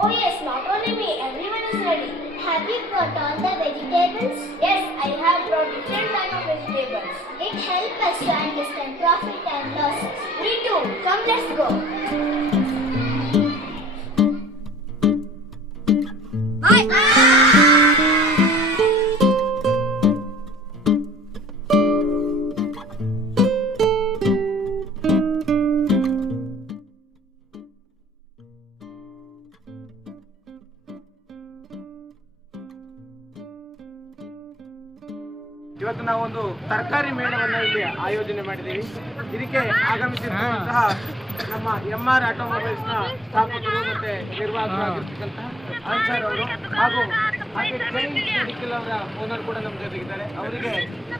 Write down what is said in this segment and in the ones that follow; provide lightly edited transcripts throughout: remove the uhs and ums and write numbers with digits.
Oh yes, not only me, everyone is ready. Have you got all the vegetables? Yes, I have brought different type of vegetables. It helps us to understand profit and losses. Me too. Come, let's go. ಇವತ್ತು ನಾವೊಂದು ತರಕಾರಿ ಮೇಳವನ್ನು ಇಲ್ಲಿ ಆಯೋಜನೆ ಮಾಡಿದ್ದೀವಿ. ಇದಕ್ಕೆ ಆಗಮಿಸಿರುವಂತಹ ನಮ್ಮ MR ಆಟೋಮೊಬೈಲ್ಸ್ನ ಸ್ಥಾಪಕರು ಮತ್ತೆ ನಿರ್ವಾಹಕರಾಗಿರ್ತಕ್ಕಂತಹ ಆನ್ಸರ್ ಅವರು ಹಾಗೂ ಮೆಡಿಕಲ್ ಅವರ ಓನರ್ ಕೂಡ ನಮ್ಮ ಜೊತೆಗಿದ್ದಾರೆ. ಅವರಿಗೆ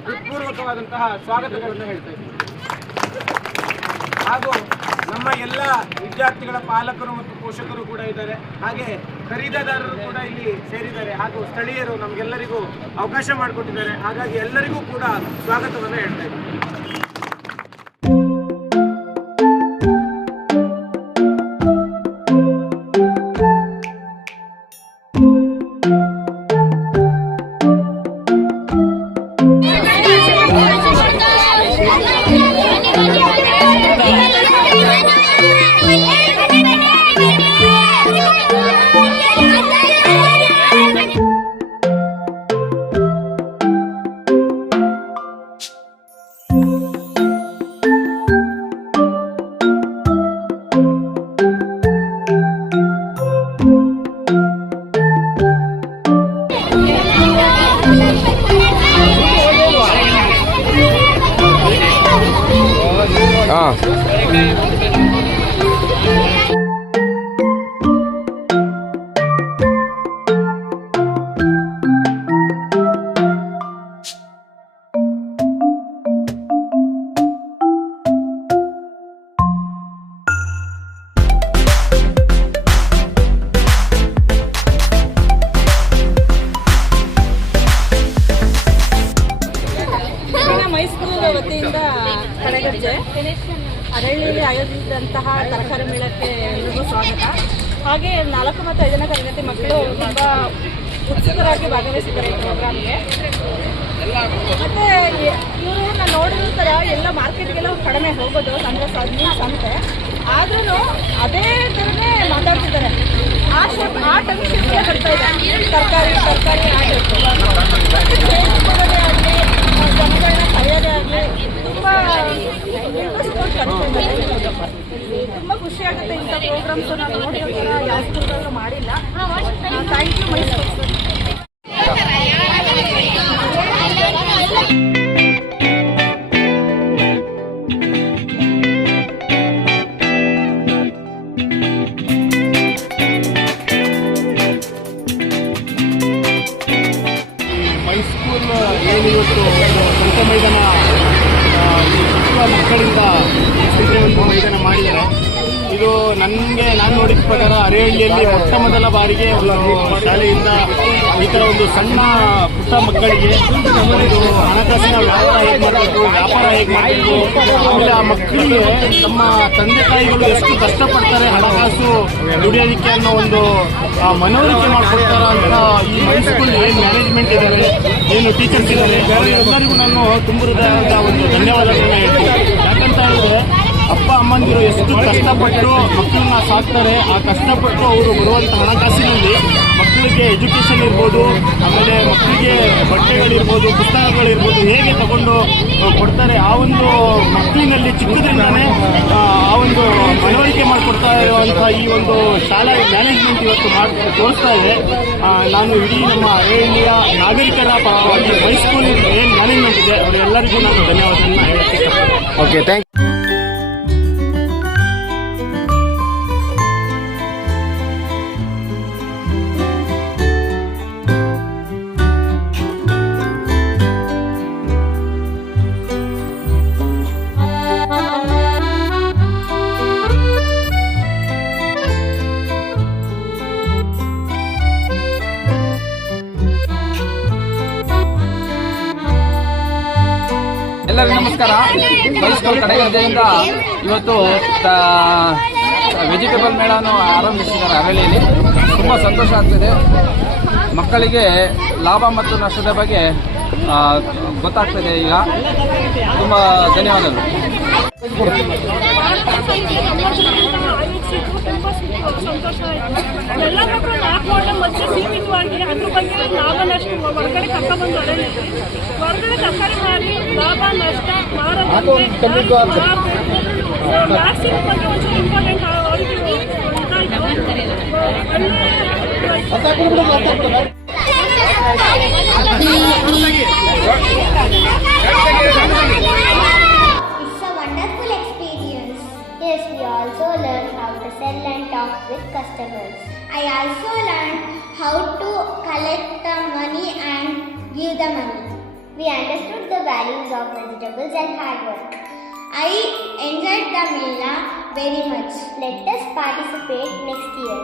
ಹೃತ್ಪೂರ್ವಕವಾದಂತಹ ಸ್ವಾಗತಗಳನ್ನು ಹೇಳ್ತಾ ಇದ್ದೀವಿ. ಹಾಗೂ ನಮ್ಮ ಎಲ್ಲ ವಿದ್ಯಾರ್ಥಿಗಳ ಪಾಲಕರು ಮತ್ತು ಪೋಷಕರು ಕೂಡ ಇದ್ದಾರೆ. ಹಾಗೆ ಖರೀದಿದಾರರು ಕೂಡ ಇಲ್ಲಿ ಸೇರಿದ್ದಾರೆ. ಹಾಗೂ ಸ್ಥಳೀಯರು ನಮಗೆಲ್ಲರಿಗೂ ಅವಕಾಶ ಮಾಡಿಕೊಟ್ಟಿದ್ದಾರೆ. ಹಾಗಾಗಿ ಎಲ್ಲರಿಗೂ ಕೂಡ ಸ್ವಾಗತವನ್ನು ಹೇಳ್ತಾ ಇದ್ದೀವಿ. ವತಿಯಿಂದ ಕಡೆಗಜ್ಜೆ ಅರಳ್ಳಿಯಲ್ಲಿ ಆಯೋಜಿಸಿದಂತಹ ತರಕಾರಿ ಮೇಳಕ್ಕೆ ಎಲ್ರಿಗೂ ಸ್ವಾಗತ. ಹಾಗೆ 4 ಮತ್ತು 5ನೇ ತರಗತಿ ಮಕ್ಕಳು ತುಂಬ ಉತ್ಸುಕರಾಗಿ ಭಾಗವಹಿಸಿದ್ದಾರೆ ಈ ಪ್ರೋಗ್ರಾಮ್ಗೆ. ಮತ್ತು ಇವರು ನಾನು ನೋಡಿದ ಥರ ಎಲ್ಲ ಮಾರ್ಕೆಟ್ಗೆಲ್ಲ ಕಡಿಮೆ ಹೋಗೋದು ಸಂತೆ, ಆದ್ರೂ ಅದೇ ಥರನೇ ಮಾತಾಡ್ತಿದ್ದಾರೆ. ಆ ಟೆನ್ಷನ್ಗೆ ಬರ್ತಾ ಇದೆ ತರಕಾರಿ ಆಗಲಿ ಜನಗಳನ್ನ ಕರೆಯೋದೇ ಆಗಲಿ ತುಂಬ ಖುಷಿ ಆಗುತ್ತೆ. ಇಂಥ ಪ್ರೋಗ್ರಾಮ್ಸ್ ನಾವು ನೋಡಿರೋ ಥರ ಯಾವ ಸ್ಕೂಲ್ಗಳಲ್ಲೂ ಮಾಡಿಲ್ಲ. Thank you Mysuru. ಮೈಸ್ಕೂಲ್ ಏನಿವತ್ತು ಸ್ವಂತ ಮೈದಾನ ಮಕ್ಕಳಿಂದ ಒಂದು ಮೈದಾನ ಮಾಡಿದ್ದಾರೆ. ಇದು ನಾನು ನೋಡಿದ ಪ್ರಕಾರ ಅರೇಹಳ್ಳಿಯಲ್ಲಿ ಮೊಟ್ಟ ಮೊದಲ ಬಾರಿಗೆ ಒಂದು ಶಾಲೆಯಿಂದ ಈ ಥರ ಒಂದು ಸಣ್ಣ ಪುಟ್ಟ ಮಕ್ಕಳಿಗೆ ಒಂದು ಹಣಕಾಸಿನ ವ್ಯಾಪಾರ ಹೇಗೆ ಮಾಡಬೇಕು, ಆಮೇಲೆ ಆ ಮಕ್ಕಳಿಗೆ ತಮ್ಮ ತಂದೆ ತಾಯಿಗಳು ಎಷ್ಟು ಕಷ್ಟಪಡ್ತಾರೆ ಹಣಕಾಸು ದುಡಿಯೋದಕ್ಕೆ ಅನ್ನೋ ಒಂದು ಮನವರಿಕೆ ಮಾಡಿಕೊಡ್ತಾರ ಅಂತ ಈ ಮೈಸ್ಕೂಲ್ ಏನು ಮ್ಯಾನೇಜ್ಮೆಂಟ್ ಇದ್ದಾರೆ, ಏನು ಟೀಚರ್ಸ್ ಇದ್ದಾರೆ, ಅವರೆಲ್ಲರಿಗೂ ನಾನು ತುಂಬ ಹೃದಯದ ಒಂದು ಧನ್ಯವಾದಗಳನ್ನ ಹೇಳ್ತೀನಿ. ಯಾಕಂತ ಹೇಳಿದ್ರೆ ಅಪ್ಪ ಅಮ್ಮಂದಿರು ಎಷ್ಟು ಕಷ್ಟಪಟ್ಟು ಮಕ್ಕಳನ್ನ ಸಾಕ್ತಾರೆ. ಆ ಕಷ್ಟಪಟ್ಟು ಅವರು ಬರುವಂಥ ಹಣಕಾಸಿನಲ್ಲಿ ಮಕ್ಕಳಿಗೆ ಎಜುಕೇಷನ್ ಇರ್ಬೋದು, ಆಮೇಲೆ ಮಕ್ಕಳಿಗೆ ಬಟ್ಟೆಗಳಿರ್ಬೋದು, ಪುಸ್ತಕಗಳಿರ್ಬೋದು ಹೇಗೆ ತಗೊಂಡು ಕೊಡ್ತಾರೆ. ಆ ಒಂದು ಮಕ್ಕಳಿನಲ್ಲಿ ಚಿಕ್ಕದ್ರಿಂದಾನೇ ಆ ಒಂದು ಮನವರಿಕೆ ಮಾಡಿಕೊಡ್ತಾ ಇರುವಂಥ ಈ ಒಂದು ಶಾಲಾ ಮ್ಯಾನೇಜ್ಮೆಂಟ್ ಇವತ್ತು ತೋರಿಸ್ತಾ ಇದೆ. ನಾನು ಇಡೀ ನಮ್ಮ ಅರೇಹಳ್ಳಿಯ ನಾಗರಿಕರ ಪರವಾಗಿ ಹೈಸ್ಕೂಲ್ ಏನು ಮ್ಯಾನೇಜ್ಮೆಂಟ್ ಇದೆ ಅವರೆಲ್ಲರಿಗೂ ನಾನು ಧನ್ಯವಾದಗಳನ್ನ ಹೇಳ್ತೀನಿ. Okay, thank you. ಎಲ್ಲರಿಗೂ ನಮಸ್ಕಾರ. ಮೈಸೂರು ಕಡೆಗದ್ದೆಯಿಂದ ಇವತ್ತು ವೆಜಿಟೇಬಲ್ ಮೇಳವನ್ನು ಆರಂಭಿಸಿದ್ದಾರೆ ಅರಳಿಯಲ್ಲಿ. ತುಂಬ ಸಂತೋಷ ಆಗ್ತಿದೆ. ಮಕ್ಕಳಿಗೆ ಲಾಭ ಮತ್ತು ನಷ್ಟದ ಬಗ್ಗೆ ಗೊತ್ತಾಗ್ತದೆ ಈಗ. ತುಂಬ ಧನ್ಯವಾದಗಳು. ಸಂತೋಷ ಆಯಿತು. ಎಲ್ಲ ಮಕ್ಕಳು 4 ವಾರ್ಡ್ ಮಧ್ಯೆ ಸೀಮಿತವಾಗಿ ಅದ್ರ ಬಗ್ಗೆ ಲಾಭ ನಷ್ಟ ಹೊರಗಡೆ ಕರ್ಕೊಂಡ್ಬಂದು ಹೊರಗಡೆ ತರಕಾರಿ ಮಾಡಿ ಲಾಭ ನಷ್ಟ ವ್ಯಾಕ್ಸಿನ್ ಬಗ್ಗೆ ಒಂಚೂರು ಇಂಪಾರ್ಟೆಂಟ್ ಆಗಿದ್ದೀವಿ. It's a wonderful experience. Yes, we also learned how to sell and talk with customers. I also learned how to collect the money and give the money. We understood the values of vegetables and hard work. I enjoyed the Mela very much. Let us participate next year.